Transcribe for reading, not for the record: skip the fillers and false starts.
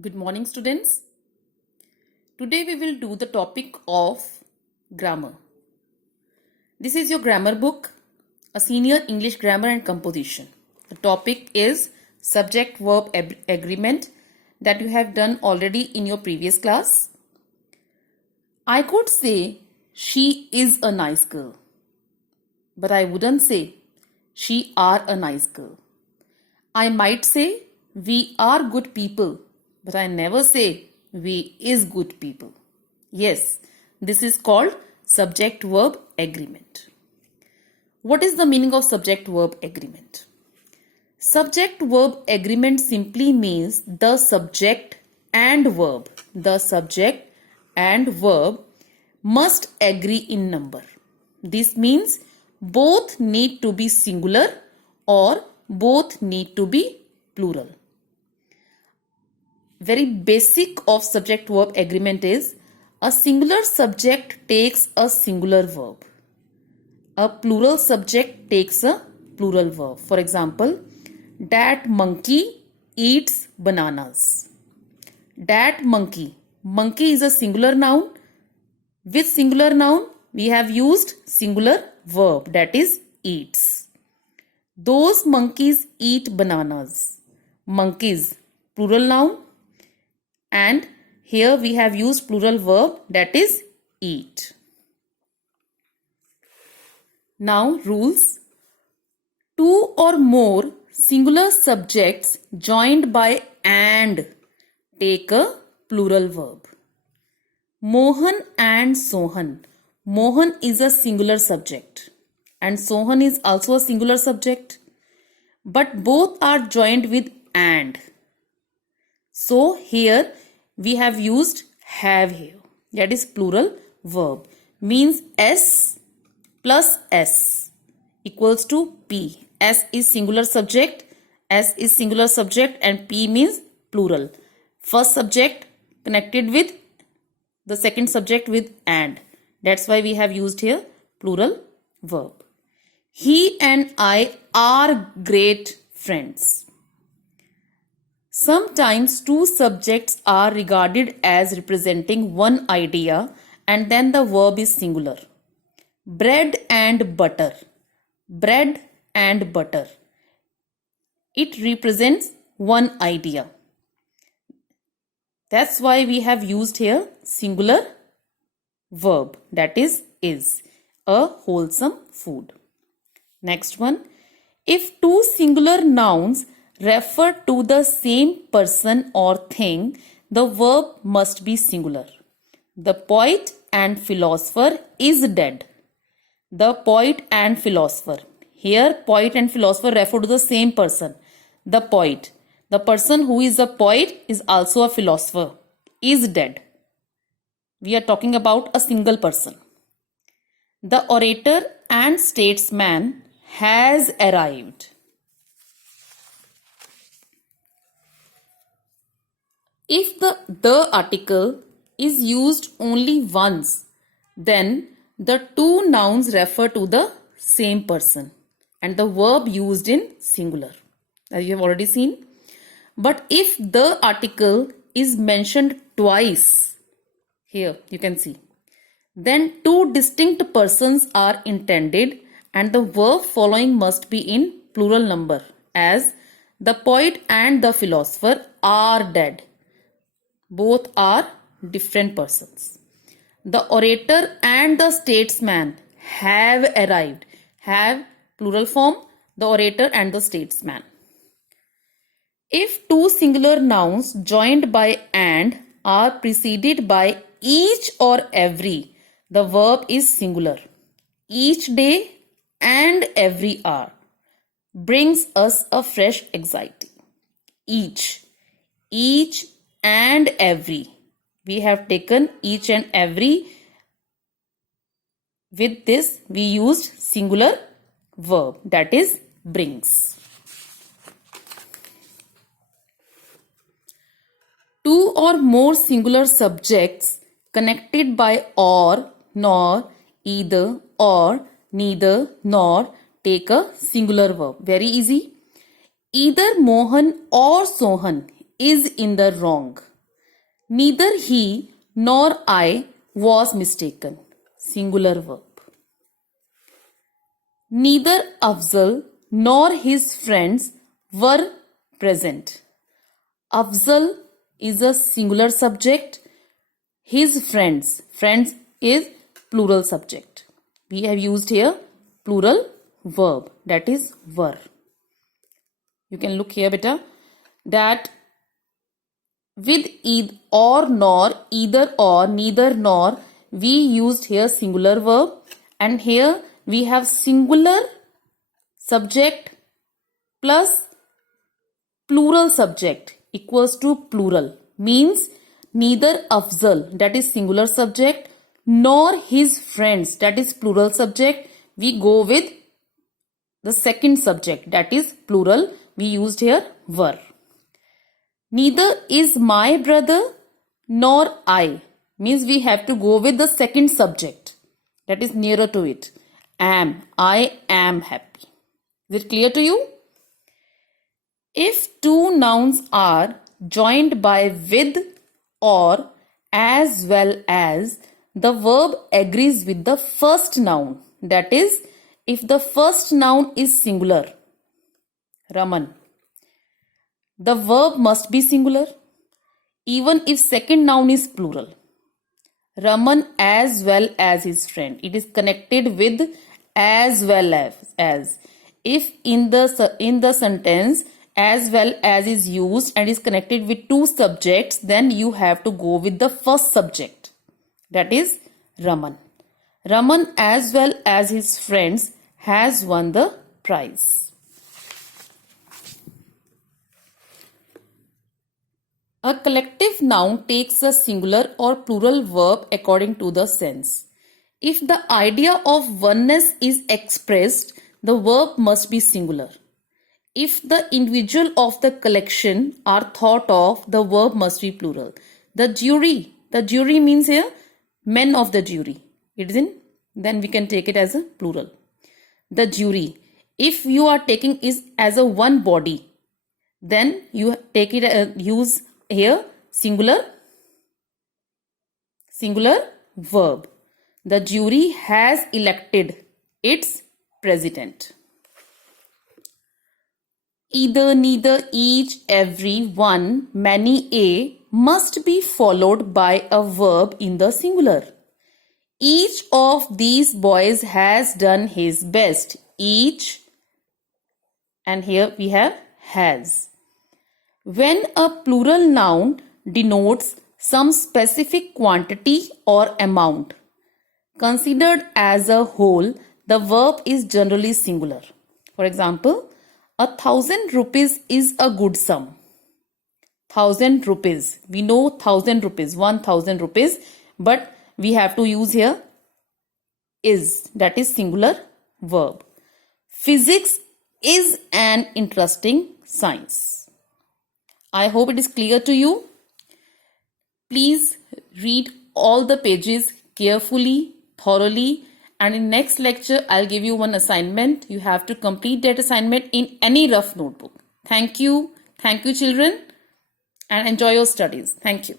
Good morning, students. Today we will do the topic of grammar. This is your grammar book, a senior English grammar and composition. The topic is subject verb agreement that you have done already in your previous class. I could say she is a nice girl, but I wouldn't say she are a nice girl. I might say we are good people, but I never say we is good people. Yes, this is called subject verb agreement. What is the meaning of subject verb agreement? Subject verb agreement simply means the subject and verb must agree in number. This means both need to be singular or both need to be plural. Very basic of subject verb agreement is a singular subject takes a singular verb. A plural subject takes a plural verb. For example, that monkey eats bananas. That monkey. Monkey is a singular noun. With singular noun, we have used singular verb, that is eats. Those monkeys eat bananas. Monkeys, plural noun. And here we have used plural verb, that is eat. Now rules. Two or more singular subjects joined by and take a plural verb. Mohan and Sohan. Mohan is a singular subject and Sohan is also a singular subject, but both are joined with and. So here we have used have here, that is plural verb, means S plus S equals to P. S is singular subject and P means plural. First subject connected with the second subject with and. That's why we have used here plural verb. He and I are great friends. Sometimes two subjects are regarded as representing one idea and then the verb is singular. Bread and butter. Bread and butter. It represents one idea. That's why we have used here singular verb, that is a wholesome food. Next one. If two singular nouns refer to the same person or thing, the verb must be singular. The poet and philosopher is dead. The poet and philosopher. Here poet and philosopher refer to the same person. The poet. The person who is a poet is also a philosopher. Is dead. We are talking about a single person. The orator and statesman has arrived. If the article is used only once, then the two nouns refer to the same person and the verb used in singular, as you have already seen. But if the article is mentioned twice, here you can see, then two distinct persons are intended and the verb following must be in plural number, as the poet and the philosopher are dead. Both are different persons. The orator and the statesman have arrived. Have plural form, the orator and the statesman. If two singular nouns joined by and are preceded by each or every, the verb is singular. Each day and every hour brings us a fresh anxiety. Each and every. We have taken each and every. With this, we used singular verb, that is brings. Two or more singular subjects connected by or, nor, either, or, neither, nor take a singular verb. Very easy. Either Mohan or Sohan is in the wrong. Neither he nor I was mistaken. Singular verb. Neither Afzal nor his friends were present. Afzal is a singular subject. His friends. Friends is plural subject. We have used here plural verb, that is were. You can look here, beta, that with either or nor, either or, neither nor, we used here singular verb, and here we have singular subject plus plural subject equals to plural. Means neither Afzal, that is singular subject, nor his friends, that is plural subject. We go with the second subject, that is plural. We used here were. Neither is my brother nor I. Means we have to go with the second subject, that is nearer to it. Am. I am happy. Is it clear to you? If two nouns are joined by with or as well as, the verb agrees with the first noun. That is, if the first noun is singular, Raman, the verb must be singular, even if second noun is plural. Raman as well as his friend. It is connected with as well as. If in the sentence as well as is used and is connected with two subjects, then you have to go with the first subject. That is Raman. Raman as well as his friends has won the prize. A collective noun takes a singular or plural verb according to the sense. If the idea of oneness is expressed, the verb must be singular. If the individual of the collection are thought of, the verb must be plural. The jury means here men of the jury. It is in, then we can take it as a plural. The jury. If you are taking is as a one body, then you take it use here singular verb. The jury has elected its president. Either, neither, each, every, one, many, a must be followed by a verb in the singular. Each of these boys has done his best. Each, and here we have has. When a plural noun denotes some specific quantity or amount considered as a whole, the verb is generally singular. For example, 1,000 rupees is a good sum. 1,000 rupees. We know 1,000 rupees, 1,000 rupees, but we have to use here is, that is singular verb. Physics is an interesting science. I hope it is clear to you. Please read all the pages carefully, thoroughly, and in next lecture I'll give you one assignment. You have to complete that assignment in any rough notebook. Thank you children, and enjoy your studies. Thank you.